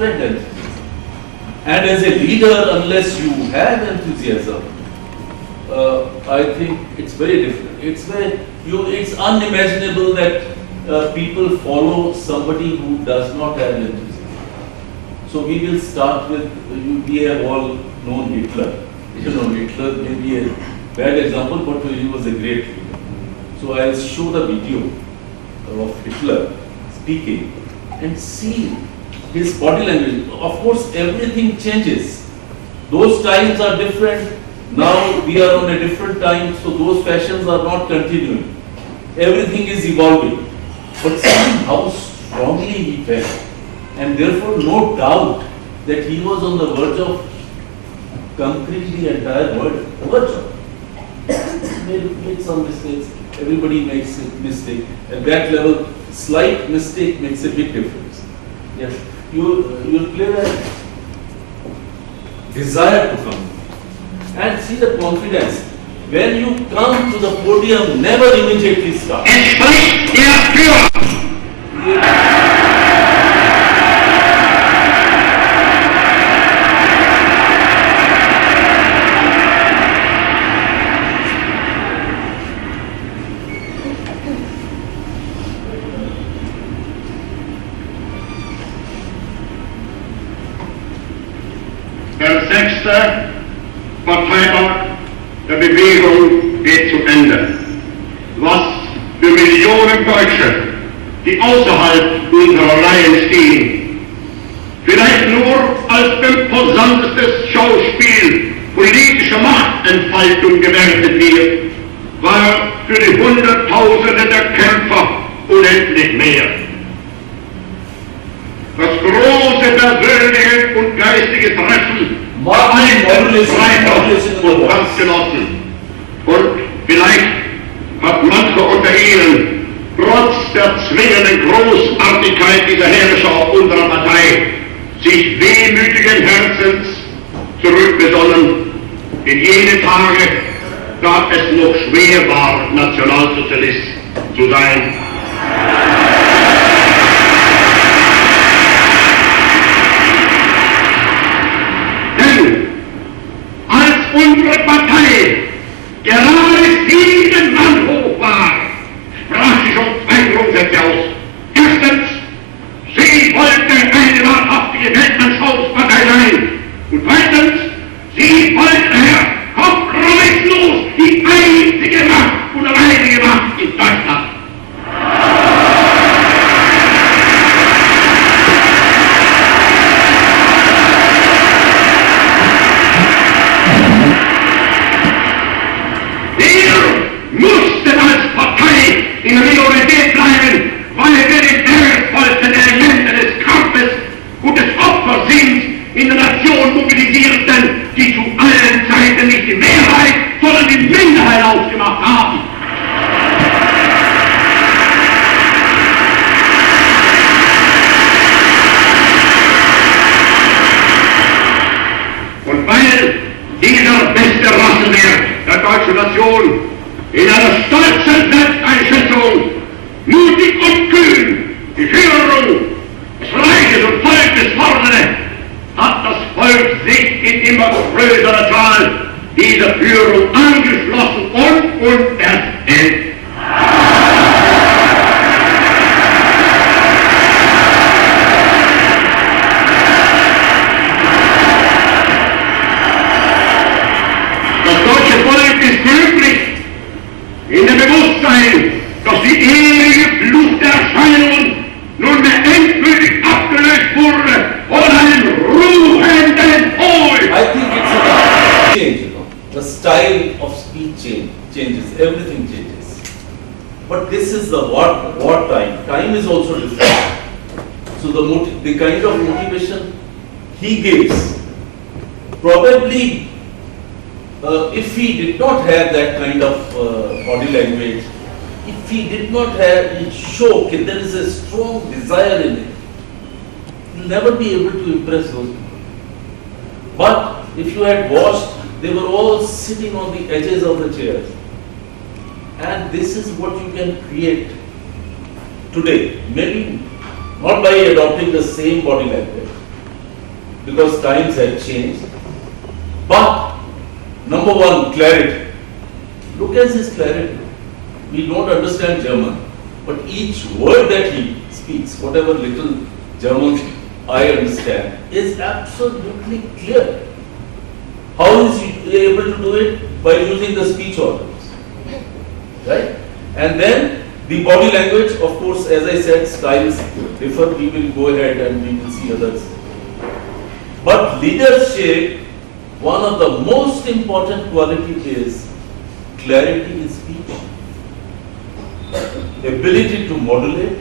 different entity. And as a leader, unless you have enthusiasm, I think it's very different. It's unimaginable that people follow somebody who does not have enthusiasm. So we will start with, we have all known Hitler. Hitler may be a bad example, but he was a great leader. So I'll show the video of Hitler speaking and see his body language. Of course, everything changes. Those times are different. Now we are on a different time, so those fashions are not continuing. Everything is evolving. But see how strongly he felt. And therefore, no doubt that he was on the verge of conquering the entire world. Verge of. He made some mistakes. Everybody makes a mistake. At that level, slight mistake makes a big difference. Yes, you'll play that desire to come. And see the confidence. When you come to the podium, never immediately start. Der 6. Parteitag der Bewegung geht zu Ende. Was für Millionen Deutsche, die außerhalb unserer Reihen stehen, vielleicht nur als imposantestes Schauspiel politischer Machtentfaltung gewertet wird, war für die Hunderttausende der Kämpfer unendlich mehr. Das große persönliche und geistige Treffen war ein Freunde und Kampfgenossen. Und vielleicht hat mancher unter ihnen trotz der zwingenden Großartigkeit dieser Herrscher unserer Partei sich wehmütigen Herzens zurückbesonnen in jene Tage, da es noch schwer war, Nationalsozialist zu sein. Unsere Partei gerade 7 Mann hoch war, sprach sie schon 2 Grundsätze aus. Erstens, sie wollte eine wahrhaftige Weltanschauungspartei sein. Und zweitens, sie wollte kompromisslos die einzige Macht und alleinige Macht in Deutschland. In der Minorität bleiben, weil wir die wertvollsten Elemente des Kampfes und des Opfers sind, in der Nation mobilisierten, die zu allen Zeiten nicht die Mehrheit, sondern die Minderheit ausgemacht haben. Und weil dieser beste Rassenwert der deutschen Nation in einer stolzen Selbsteinschätzung, mutig und kühn, die Führung des Reiches und Volkes forderte, hat das Volk sich in immer größerer Zahl dieser Führung angeschlossen und erstellt. Das deutsche Volk ist glücklich in dem Bewusstsein, dass die ewige Flut der Erscheinungen nunmehr endgültig abgelöst wurde von einem ruhenden Pol. I think it's a change, The style of speech changes, everything changes. But this is the war time. Time is also different. So the kind of motivation he gives, probably if he did not have that kind of body language, if he did not show that there is a strong desire in it, he will never be able to impress those people. But if you had watched, they were all sitting on the edges of the chairs. And this is what you can create today. Maybe not by adopting the same body language, because times have changed. But number one, clarity. Look at his clarity. We don't understand German, but each word that he speaks, whatever little German I understand, is absolutely clear. How is he able to do it? By using the speech organs, right? And then the body language, of course, as I said, styles differ. We will go ahead and we will see others. But leadership, one of the most important qualities is clarity in speech, ability to modulate.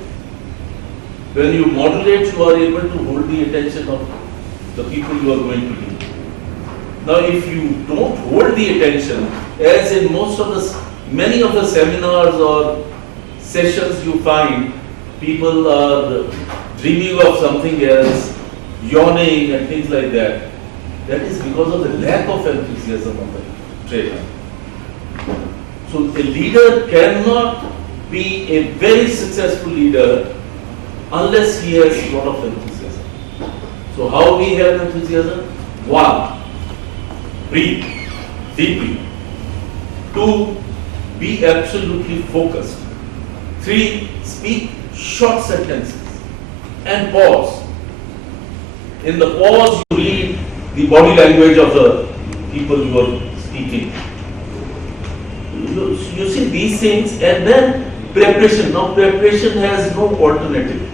When you modulate, you are able to hold the attention of the people you are going to lead. Now, if you don't hold the attention, as in many of the seminars or sessions you find, people are dreaming of something else, yawning and things like that. That is because of the lack of enthusiasm of the trainer. So a leader cannot be a very successful leader unless he has a lot of enthusiasm. So how we have enthusiasm? 1, breathe deeply. 2, be absolutely focused. 3, speak short sentences and pause. In the pause, you read the body language of the people you are speaking. You see these things, and then preparation. Now, preparation has no alternative.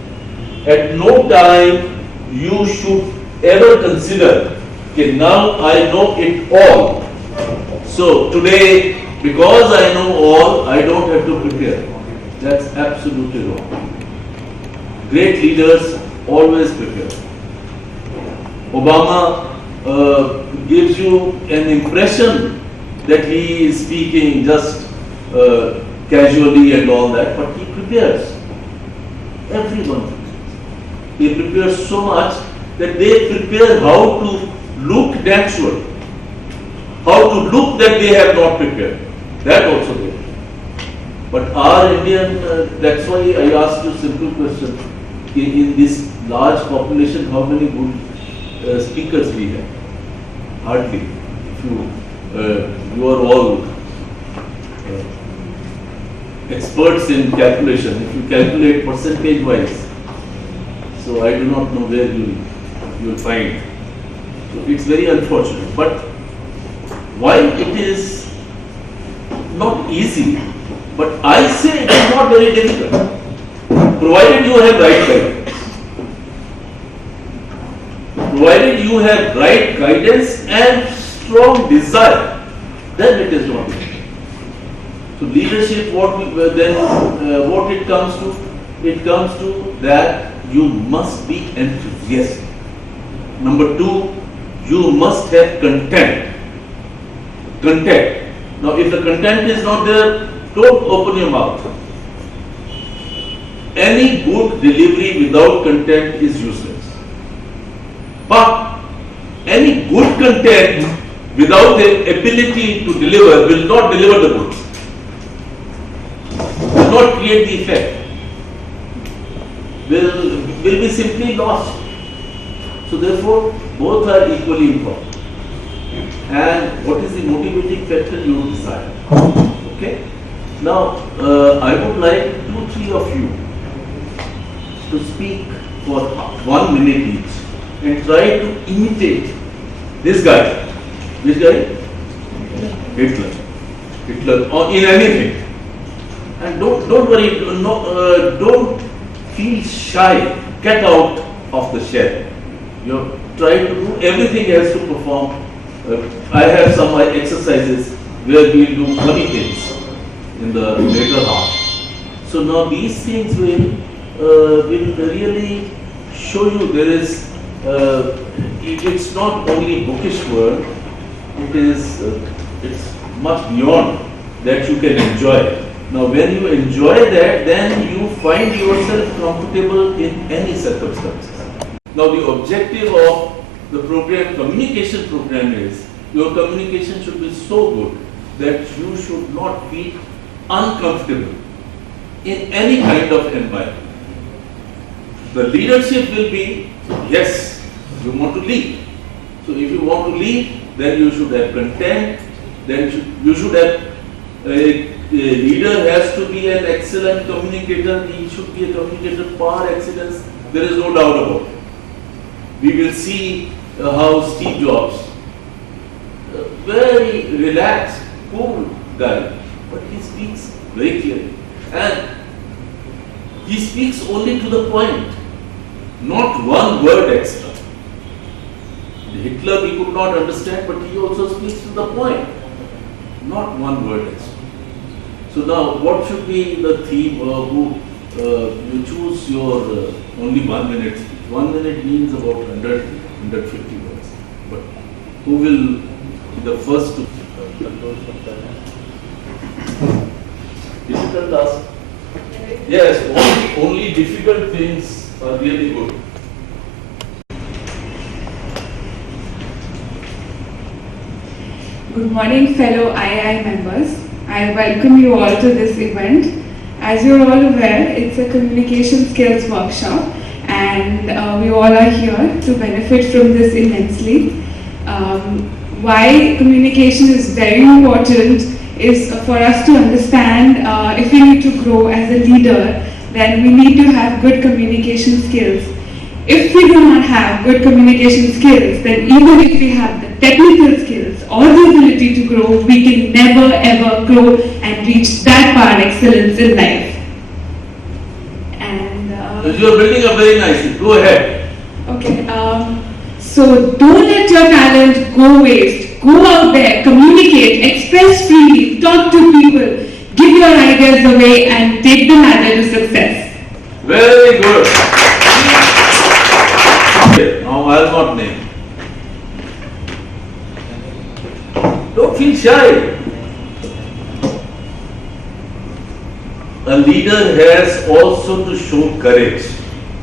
At no time you should ever consider, okay, now I know it all. So today, because I know all, I don't have to prepare. That's absolutely wrong. Great leaders always prepare. Obama gives you an impression that he is speaking just casually and all that, but he prepares. Everyone. He prepares so much that they prepare how to look natural, how to look that they have not prepared. That also there. But our Indian, that's why I asked you a simple question. In this large population, how many good speakers we have? Hardly. If you are all experts in calculation. If you calculate percentage wise, so I do not know where you will find. So it's very unfortunate. But why it is not easy, but I say it is not very difficult, provided you have right guidance. Provided you have right guidance and strong desire, then it is not difficult. So leadership, what it comes to? It comes to that you must be enthusiastic. Number 2, you must have content. Content. Now, if the content is not there, don't open your mouth. Any good delivery without content is useless. But any good content without the ability to deliver will not deliver the goods. Will not create the effect. Will be simply lost. So therefore, both are equally important. And what is the motivating factor you decide? Okay. Now, I would like 2-3 of you to speak for 1 minute each and try to imitate this guy. Which guy? Hitler. Hitler, or in anything. And don't worry. Don't feel shy. Get out of the shell. You try to do everything else to perform. I have some exercises where we will do funny things in the later half. So now these things will really show you there is. It's not only bookish word. It's much beyond that you can enjoy. Now, when you enjoy that, then you find yourself comfortable in any circumstances. Now, the objective of the program, communication program, is your communication should be so good that you should not feel uncomfortable in any kind of environment. The leadership will be, yes, you want to lead. So if you want to lead, then you should have content, then you should have, a leader has to be an excellent communicator, he should be a communicator par excellence, there is no doubt about it. We will see how Steve Jobs, very relaxed, cool guy, but he speaks very clearly. And he speaks only to the point, not one word extra. Hitler we could not understand, but he also speaks to the point, not one word extra. So now, what should be the theme? You choose your only 1 minute speech. 1 minute means about 100, 150 words. But who will be the first to difficult task? Yes, only difficult things are really good. Good morning, fellow II members. I welcome you all to this event. As you're all aware, it's a communication skills workshop, and we all are here to benefit from this immensely. Why communication is very important is for us to understand if we need to grow as a leader, then we need to have good communication skills. If we do not have good communication skills, then even if we have the technical skills or the ability to grow, we can never ever grow and reach that par excellence in life. And you are building up very nicely. Go ahead. Okay. So don't let your talent go waste. Go out there, communicate, express freely, talk to people, give your ideas away, and take the ladder to success. Very good. Okay, now I'll not name. Don't feel shy. A leader has also to show courage.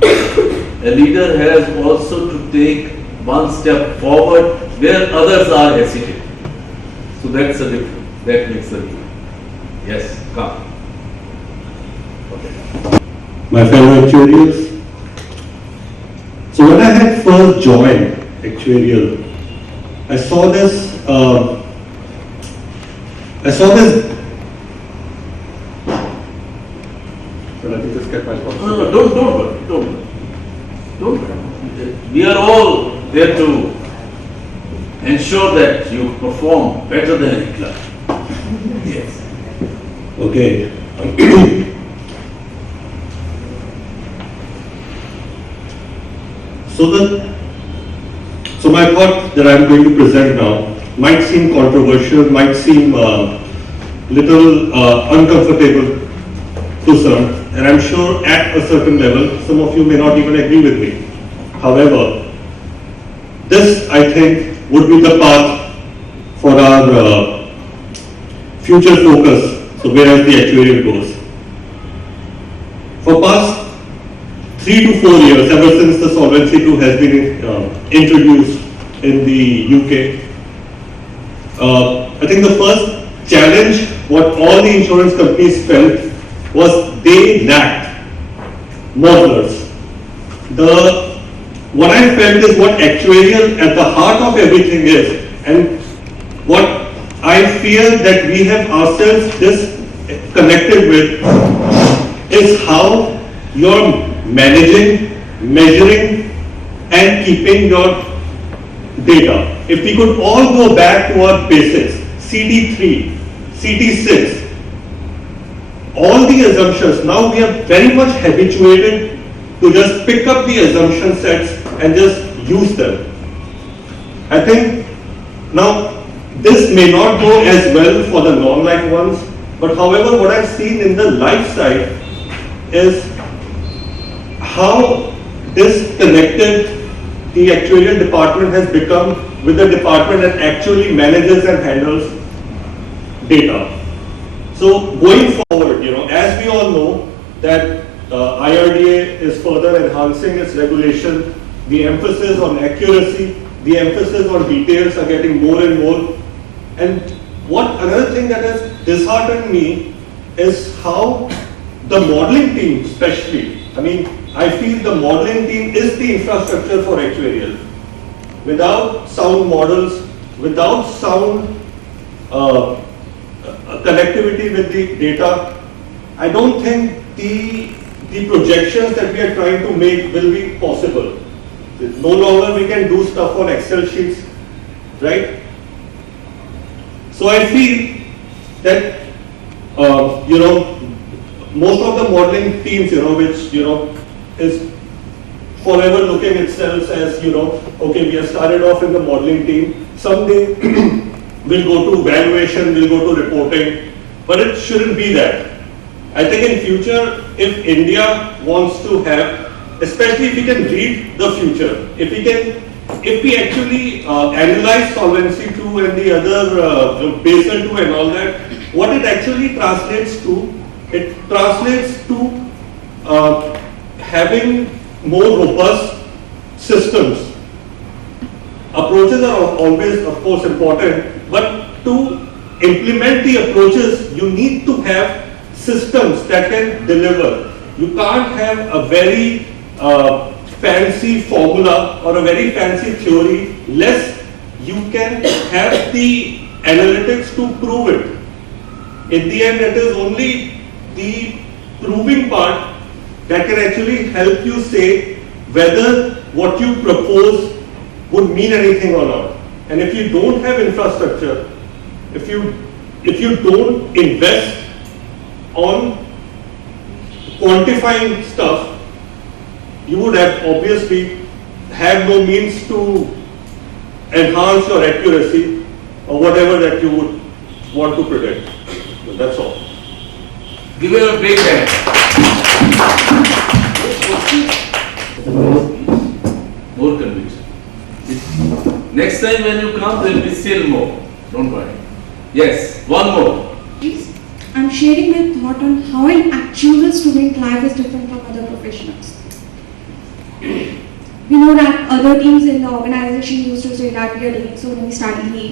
A leader has also to take one step forward where others are hesitant. So that's a difference. That makes a difference. Yes, come. Okay. My fellow actuarials. So when I had first joined actuarial, I saw this. But I think this kept my thoughts. No, don't worry. We are all there to ensure that you perform better than any club. Yes. Okay. So my thought that I'm going to present now might seem controversial, might seem little uncomfortable to some, and I'm sure at a certain level, some of you may not even agree with me. However, this I think would be the path for our future focus, so whereas the actuarial goes. For past 3 to 4 years, ever since the Solvency II has been introduced in the UK, I think the first challenge what all the insurance companies felt was they lacked modelers. What I felt is what actuarial at the heart of everything is, and what I fear that we have ourselves disconnected with is how you're managing, measuring, and keeping your data. If we could all go back to our basics, CD3, CD6, all the assumptions, now we are very much habituated to just pick up the assumption sets and just use them. I think now this may not go as well for the non-life ones, but however what I've seen in the life side is how disconnected the actuarial department has become with the department that actually manages and handles data. So going forward, as we all know that IRDA is further enhancing its regulation, the emphasis on accuracy, the emphasis on details are getting more and more. And another thing that has disheartened me is how the modeling team especially, I feel the modeling team is the infrastructure for actuarial. without sound models, without sound connectivity with the data, I don't think the projections that we are trying to make will be possible. No longer we can do stuff on Excel sheets, right? So I feel that, most of the modeling teams, which, is forever looking itself as, okay, we have started off in the modeling team. Someday we'll go to valuation, we'll go to reporting, but it shouldn't be that. I think in future, if India wants to have, especially if we can read the future, if we actually analyze Solvency II and the other Basel II and all that, what it actually translates to, it translates to having more robust systems. Approaches are always, of course, important, but to implement the approaches, you need to have systems that can deliver. You can't have a very fancy formula or a very fancy theory less you can have the analytics to prove it. In the end, it is only the proving part that can actually help you say whether what you propose would mean anything or not. And if you don't have infrastructure, if you don't invest on quantifying stuff, you would have obviously have no means to enhance your accuracy or whatever that you would want to predict. So that's all. Give him a big hand. More conviction. Next time when you come, there will be still more. Don't worry. Yes, one more. I'm sharing my thought on how an actual student life is different from other professionals. We know that other teams in the organization used to say that we are taking so many study leave.